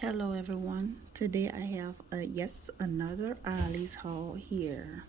Hello everyone. Today I have another Ollie's haul here.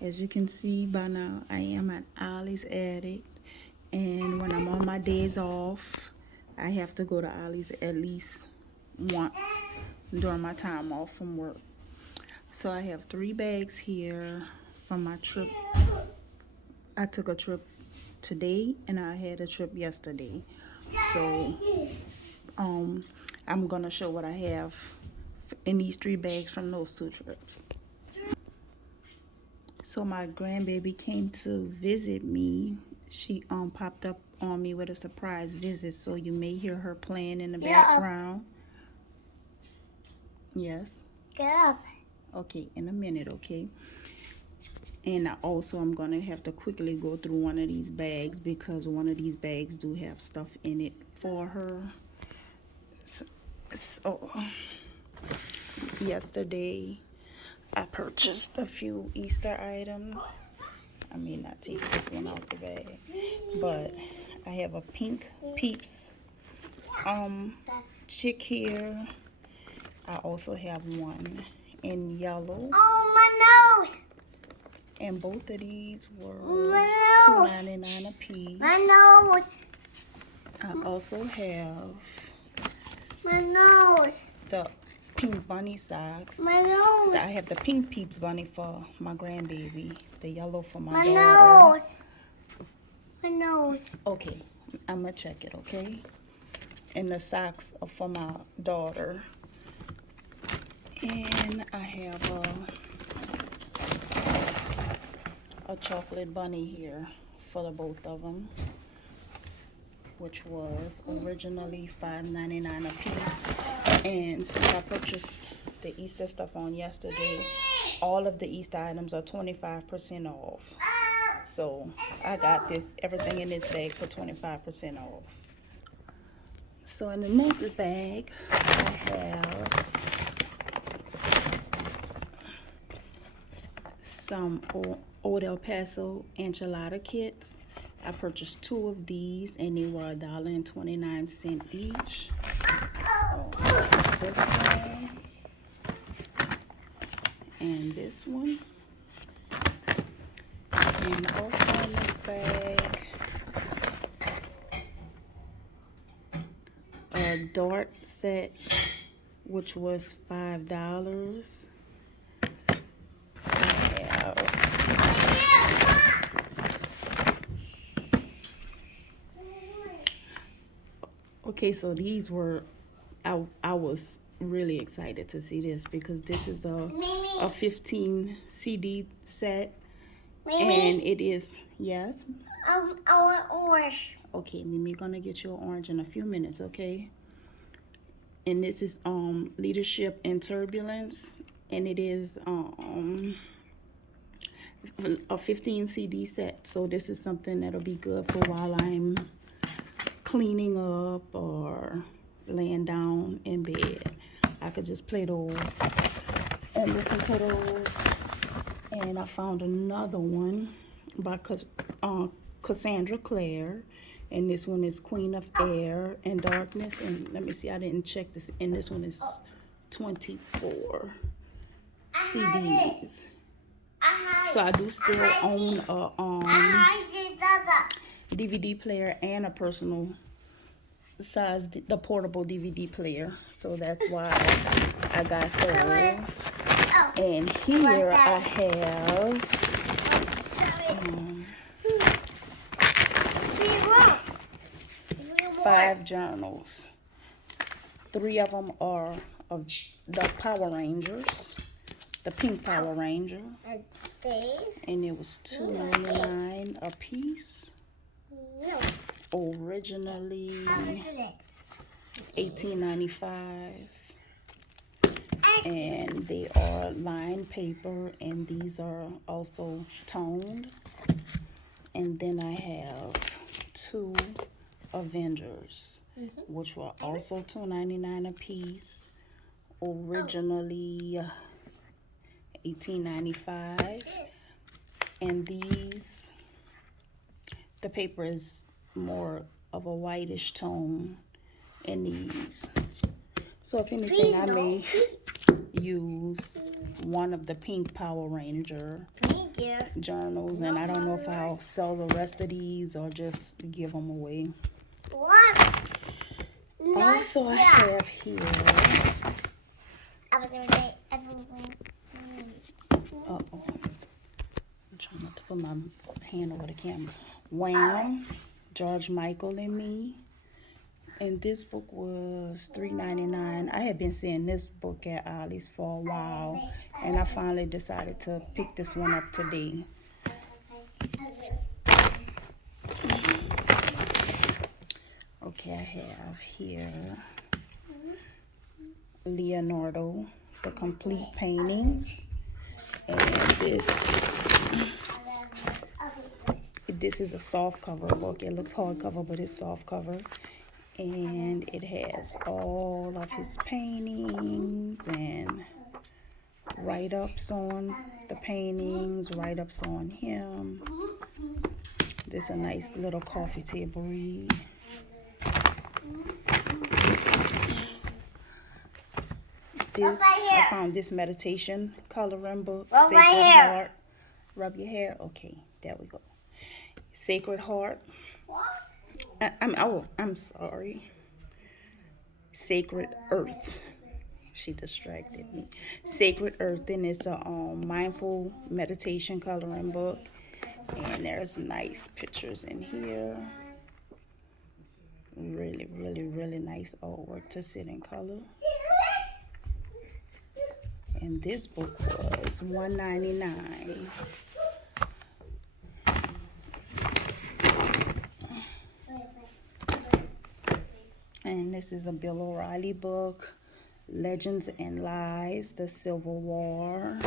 As you can see by now, I am an Ollie's addict, and when I'm on my days off, I have to go to Ollie's at least once during my time off from work. So I have 3 bags here from my trip. I took a trip today and I had a trip yesterday. So I'm gonna show what I have in these 3 bags from those 2 trips. So my grandbaby came to visit me. She popped up on me with a surprise visit, so you may hear her playing in the background. Yes. Get up. Okay, in a minute, okay? And I'm gonna have to quickly go through one of these bags because one of these bags do have stuff in it for her. So yesterday I purchased a few Easter items. I may not take this one out the bag, but I have a pink Peeps chick here. I also have one in yellow. Oh, my nose! And both of these were $2.99 a piece. My nose! I also have My nose! the pink bunny socks. My nose! I have the pink Peeps bunny for my grandbaby, the yellow for my My daughter. nose! My nose! Okay, I'm gonna check it, okay? And the socks are for my daughter. And I have a chocolate bunny here for the both of them, which was originally $5.99 a piece. And since I purchased the Easter stuff on yesterday, all of the Easter items are 25% off. So I got everything in this bag for 25% off. So in the next bag, I have some old Paso Enchilada kits. I purchased 2 of these and they were $1.29 each. So this one and this one. And also in this bag, a dart set, which was $5. Okay, so these were, I was really excited to see this because this is a 15 CD set. And it is, yes? I want orange. Okay, Mimi gonna get you an orange in a few minutes, okay? And this is Leadership in Turbulence, and it is a 15 CD set. So this is something that'll be good for while I'm cleaning up or laying down in bed. I could just play those and listen to those. And I found another one by Cassandra Clare, and this one is Queen of Air and Darkness. And let me see, I didn't check this, and this one is 24 CDs. So I do still own a DVD player and a personal size, the portable DVD player. So that's why I got those. And here I have 5 journals. 3 of them are of the Power Rangers, the pink Power Ranger, and it was $2.99 a piece. Originally $18.95. And they are lined paper, and these are also toned. And then I have 2 Avengers, which were also $2.99 a piece. Originally $18.95. And these, the paper is more of a whitish tone in these. So if anything, I may use one of the pink Power Ranger journals, and I don't know if I'll sell the rest of these or just give them away. What? Also, I have here. Uh-oh. I'm trying not to put my hand over the camera. Wham, George Michael and Me. And this book was $3.99. I had been seeing this book at Ollie's for a while, and I finally decided to pick this one up today. Okay, I have here Leonardo, the complete paintings, and this is a soft cover book. It looks hardcover, but it's soft cover. And it has all of his paintings and write-ups on the paintings, write-ups on him. This is a nice little coffee table read. I found this meditation coloring book, Sacred Heart. Rub your hair? Okay, there we go. Sacred Heart. I'm sorry. Sacred Earth. She distracted me. Sacred Earth, and it's a mindful meditation coloring book. And there's nice pictures in here. Really, really, really nice artwork to sit in color. And this book was $1.99. And this is a Bill O'Reilly book, Legends and Lies, the Civil War.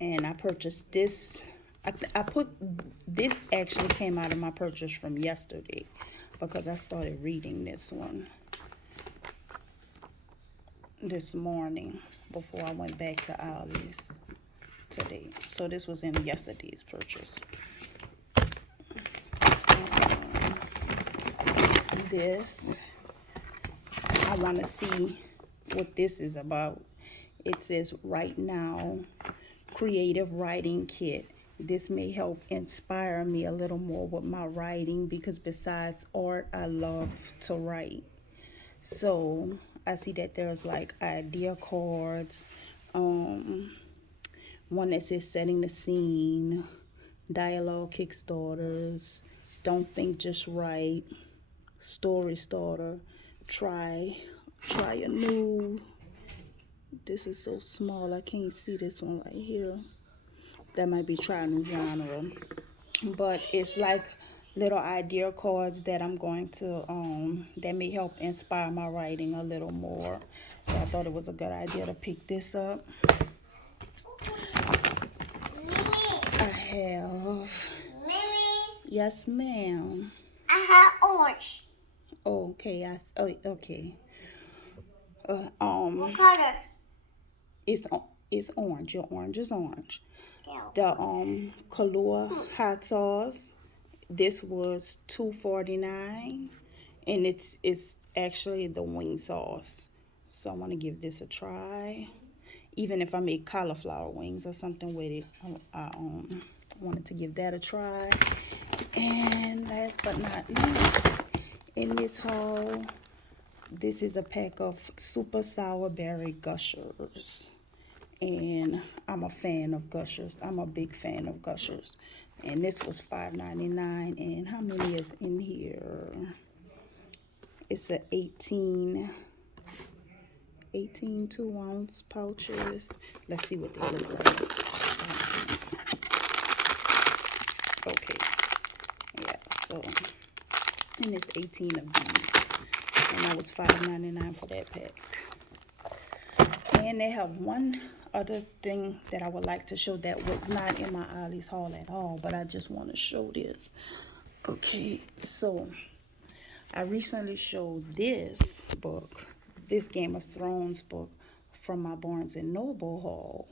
And I purchased this. This actually came out of my purchase from yesterday because I started reading this one this morning before I went back to Ollie's today. So this was in yesterday's purchase. This, I want to see what this is about. It says Right Now Creative Writing Kit. This may help inspire me a little more with my writing, because besides art, I love to write. So I see that there's like idea cards, one that says Setting the Scene, Dialogue Kickstarters, Don't Think Just Write, Story Starter, try a new. This is so small I can't see this one right here. That might be try a new genre, but it's like little idea cards that I'm going to that may help inspire my writing a little more. So I thought it was a good idea to pick this up. I have. Yes, ma'am. I have orange. Okay, okay. What color? It's orange. Your orange is orange. Yeah. The Kahlua hot sauce. This was $2.49, and it's actually the wing sauce. So I want to give this a try. Even if I make cauliflower wings or something with it, I wanted to give that a try. And last but not least, in this haul, this is a pack of super sour berry Gushers. And I'm a fan of Gushers. I'm a big fan of Gushers. And this was $5.99. And how many is in here? It's a 18 2-ounce pouches. Let's see what they look like. Okay. Yeah, so, and it's 18 of these. And that was $5.99 for that pack. And they have one other thing that I would like to show that was not in my Ollie's haul at all, but I just want to show this. Okay, so I recently showed this book, this Game of Thrones book, from my Barnes & Noble haul.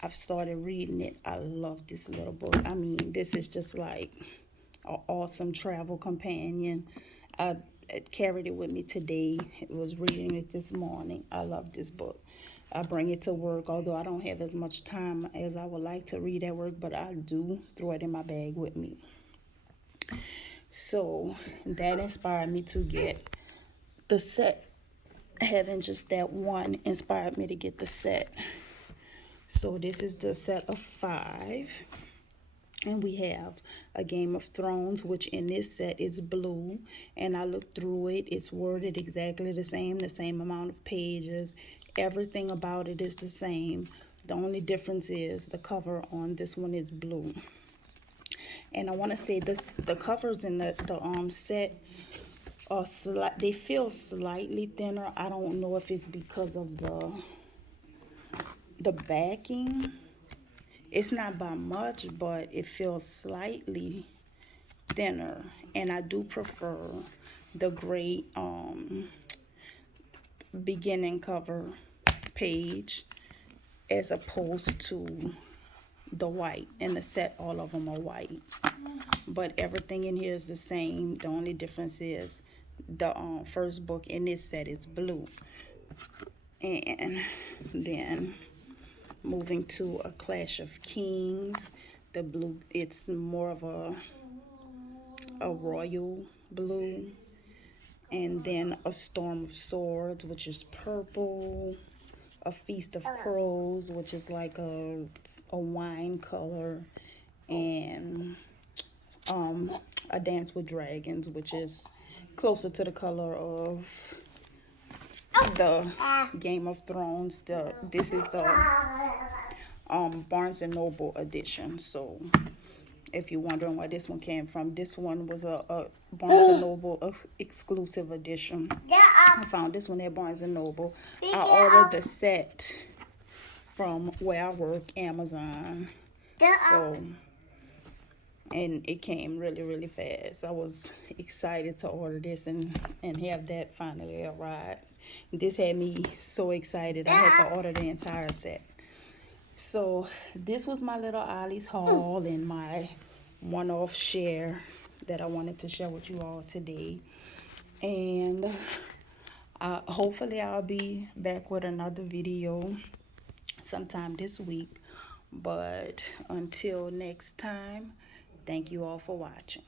I've started reading it. I love this little book. I mean, this is just like an awesome travel companion. carried it with me today. I was reading it this morning. I love this book. I bring it to work, although I don't have as much time as I would like to read at work, but I do throw it in my bag with me. So that inspired me to get the set. Having just that one inspired me to get the set. So this is the set of 5. And we have A Game of Thrones, which in this set is blue. And I looked through it. It's worded exactly the same amount of pages. Everything about it is the same. The only difference is the cover on this one is blue. And I want to say the covers in the set are they feel slightly thinner. I don't know if it's because of the backing. It's not by much, but it feels slightly thinner. And I do prefer the gray beginning cover page as opposed to the white. In the set, all of them are white, but everything in here is the same. The only difference is the first book in this set is blue. And then moving to A Clash of Kings, the blue, it's more of a royal blue. And then A Storm of Swords, which is purple. A Feast of Crows, which is like a wine color. And A Dance with Dragons, which is closer to the color of the Game of Thrones. This is the Barnes and Noble edition. So if you're wondering where this one came from, this one was a Barnes and Noble exclusive edition. I found this one at Barnes and Noble. I ordered the set from where I work, Amazon. So, and it came really, really fast. I was excited to order this and have that finally arrive. This had me so excited. I had to order the entire set. So this was my little Ollie's haul and my one-off share that I wanted to share with you all today. And hopefully I'll be back with another video sometime this week. But until next time, thank you all for watching.